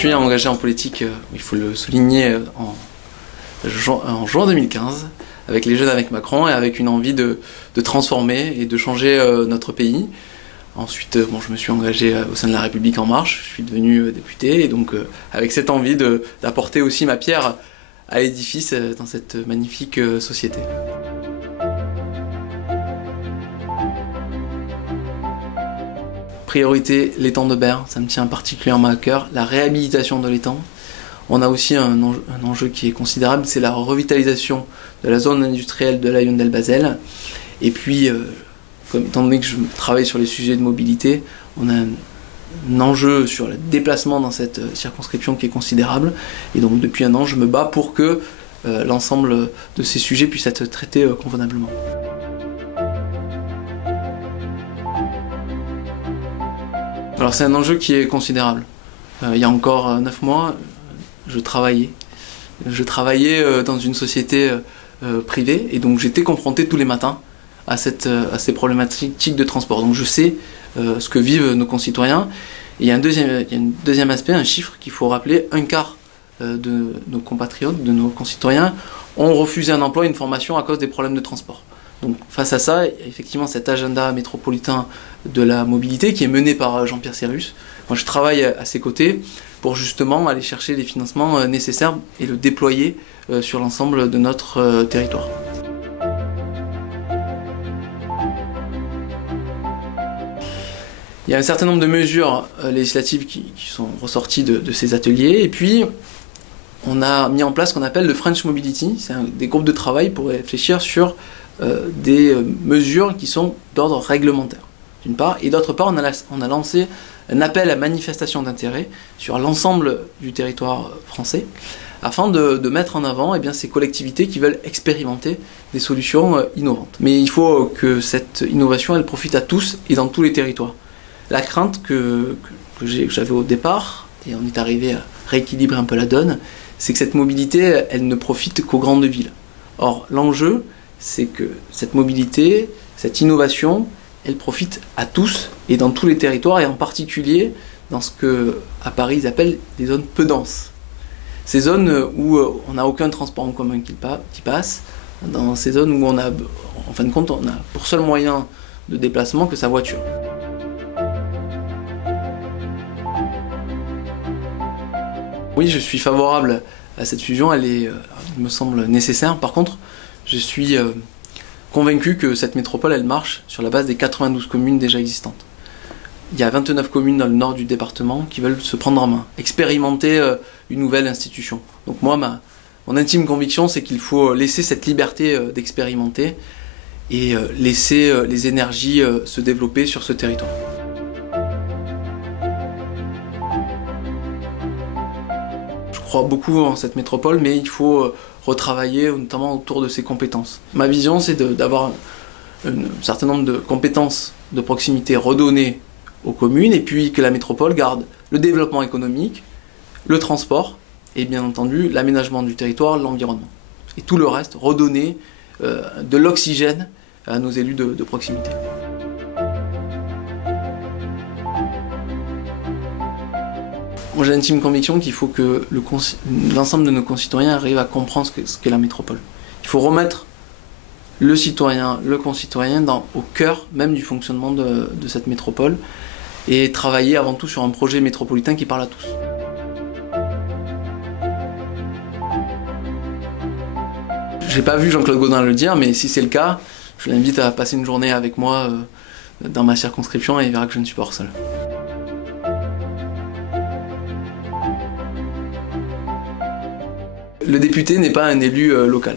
suis engagé en politique, il faut le souligner, en juin 2015, avec les Jeunes avec Macron et avec une envie de transformer et de changer notre pays. Ensuite, je me suis engagé au sein de La République En Marche, je suis devenu député, et donc avec cette envie d'apporter aussi ma pierre à l'édifice dans cette magnifique société. Priorité, l'étang de Berre, ça me tient particulièrement à cœur, la réhabilitation de l'étang. On a aussi un enjeu qui est considérable, c'est la revitalisation de la zone industrielle de la Hyundai-Basel. Et puis, étant donné que je travaille sur les sujets de mobilité, on a un enjeu sur le déplacement dans cette circonscription qui est considérable. Et donc depuis un an, je me bats pour que l'ensemble de ces sujets puissent être traités convenablement. Alors c'est un enjeu qui est considérable. Il y a encore 9 mois, je travaillais dans une société privée et donc j'étais confronté tous les matins à ces problématiques de transport. Donc je sais ce que vivent nos concitoyens. Et il y a un deuxième aspect, un chiffre qu'il faut rappeler, un quart de nos compatriotes, de nos concitoyens, ont refusé un emploi et une formation à cause des problèmes de transport. Donc face à ça, il y a effectivement cet agenda métropolitain de la mobilité qui est mené par Jean-Pierre Cérus. Moi je travaille à ses côtés pour justement aller chercher les financements nécessaires et le déployer sur l'ensemble de notre territoire. Il y a un certain nombre de mesures législatives qui sont ressorties de ces ateliers, et puis on a mis en place ce qu'on appelle le French Mobility, c'est des groupes de travail pour réfléchir sur des mesures qui sont d'ordre réglementaire, d'une part, et d'autre part on a lancé un appel à manifestation d'intérêt sur l'ensemble du territoire français, afin de mettre en avant ces collectivités qui veulent expérimenter des solutions innovantes. Mais il faut que cette innovation elle profite à tous et dans tous les territoires. La crainte que j'avais au départ, et on est arrivé à rééquilibrer un peu la donne, c'est que cette mobilité, elle ne profite qu'aux grandes villes. Or, l'enjeu, c'est que cette mobilité, cette innovation, elle profite à tous et dans tous les territoires, et en particulier dans ce qu'à Paris ils appellent des zones peu denses. Ces zones où on n'a aucun transport en commun qui passe, dans ces zones où en fin de compte, on a pour seul moyen de déplacement que sa voiture. Oui, je suis favorable à cette fusion, elle me semble nécessaire. Par contre, je suis convaincu que cette métropole, elle marche sur la base des 92 communes déjà existantes. Il y a 29 communes dans le nord du département qui veulent se prendre en main, expérimenter une nouvelle institution. Donc moi, mon intime conviction, c'est qu'il faut laisser cette liberté d'expérimenter et laisser les énergies se développer sur ce territoire. Je crois beaucoup en cette métropole, mais il faut retravailler notamment autour de ses compétences. Ma vision, c'est d'avoir un certain nombre de compétences de proximité redonnées aux communes, et puis que la métropole garde le développement économique, le transport, et bien entendu l'aménagement du territoire, l'environnement. Et tout le reste, redonner de l'oxygène à nos élus de proximité. Moi j'ai l'intime conviction qu'il faut que l'ensemble de nos concitoyens arrivent à comprendre ce qu'est la métropole. Il faut remettre le citoyen, le concitoyen au cœur même du fonctionnement de cette métropole et travailler avant tout sur un projet métropolitain qui parle à tous. J'ai pas vu Jean-Claude Gaudin le dire, mais si c'est le cas, je l'invite à passer une journée avec moi dans ma circonscription et il verra que je ne suis pas hors sol. Le député n'est pas un élu local.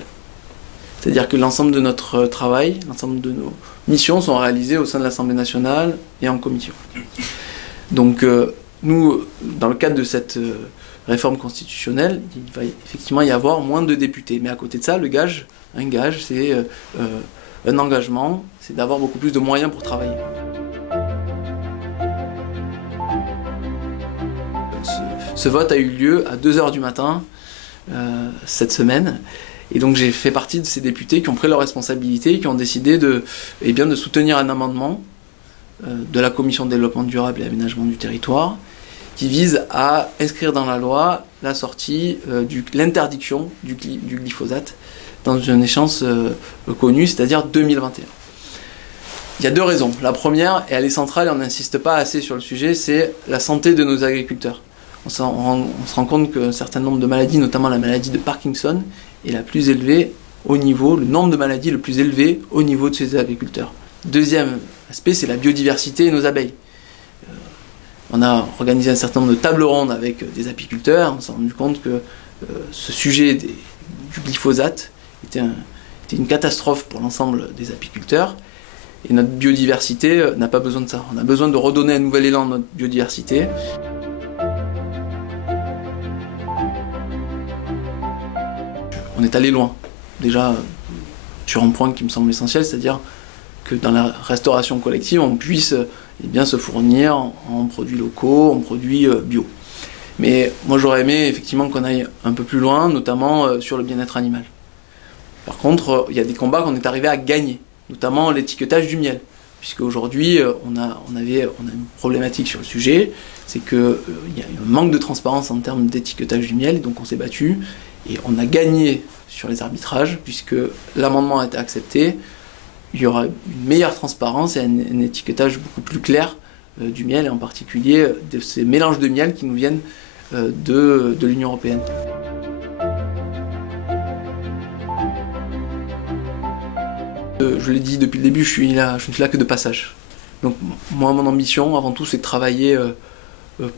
C'est-à-dire que l'ensemble de notre travail, l'ensemble de nos missions sont réalisées au sein de l'Assemblée nationale et en commission. Donc nous, dans le cadre de cette réforme constitutionnelle, il va effectivement y avoir moins de députés. Mais à côté de ça, un gage, c'est un engagement, c'est d'avoir beaucoup plus de moyens pour travailler. Ce vote a eu lieu à 2 h du matin cette semaine. Et donc j'ai fait partie de ces députés qui ont pris leurs responsabilités et qui ont décidé de soutenir un amendement de la Commission de développement durable et aménagement du territoire qui vise à inscrire dans la loi la sortie, l'interdiction du glyphosate dans une échéance connue, c'est-à-dire 2021. Il y a deux raisons. La première, et elle est centrale et on n'insiste pas assez sur le sujet, c'est la santé de nos agriculteurs. On se rend compte qu'un certain nombre de maladies, notamment la maladie de Parkinson, est la plus élevée au niveau, le nombre de maladies le plus élevé au niveau de ces agriculteurs. Deuxième aspect, c'est la biodiversité et nos abeilles. On a organisé un certain nombre de tables rondes avec des apiculteurs, on s'est rendu compte que ce sujet du glyphosate était une catastrophe pour l'ensemble des apiculteurs. Et notre biodiversité n'a pas besoin de ça. On a besoin de redonner un nouvel élan à notre biodiversité. On est allé loin. Déjà, sur un point qui me semble essentiel, c'est-à-dire que dans la restauration collective, on puisse bien se fournir en produits locaux, en produits bio. Mais moi j'aurais aimé effectivement qu'on aille un peu plus loin, notamment sur le bien-être animal. Par contre, il y a des combats qu'on est arrivé à gagner, notamment l'étiquetage du miel. Puisque aujourd'hui, on a une problématique sur le sujet, c'est qu'il y a un manque de transparence en termes d'étiquetage du miel, donc on s'est battu, et on a gagné sur les arbitrages, puisque l'amendement a été accepté. Il y aura une meilleure transparence et un étiquetage beaucoup plus clair du miel, et en particulier de ces mélanges de miel qui nous viennent de l'Union européenne. Je l'ai dit depuis le début, je ne suis là que de passage. Donc moi, mon ambition, avant tout, c'est de travailler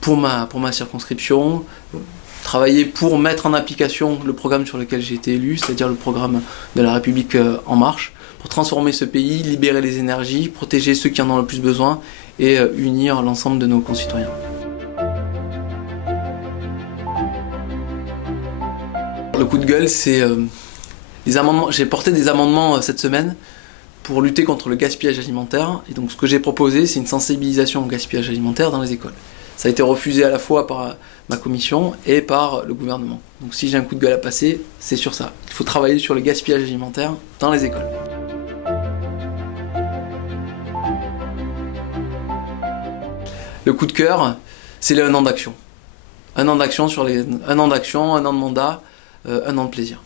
pour ma circonscription, travailler pour mettre en application le programme sur lequel j'ai été élu, c'est-à-dire le programme de la République En Marche, pour transformer ce pays, libérer les énergies, protéger ceux qui en ont le plus besoin et unir l'ensemble de nos concitoyens. Le coup de gueule, c'est les amendements. J'ai porté des amendements cette semaine pour lutter contre le gaspillage alimentaire. Et donc ce que j'ai proposé, c'est une sensibilisation au gaspillage alimentaire dans les écoles. Ça a été refusé à la fois par ma commission et par le gouvernement. Donc si j'ai un coup de gueule à passer, c'est sur ça. Il faut travailler sur le gaspillage alimentaire dans les écoles. Le coup de cœur, c'est un an d'action. Un an d'action, un an de mandat, un an de plaisir.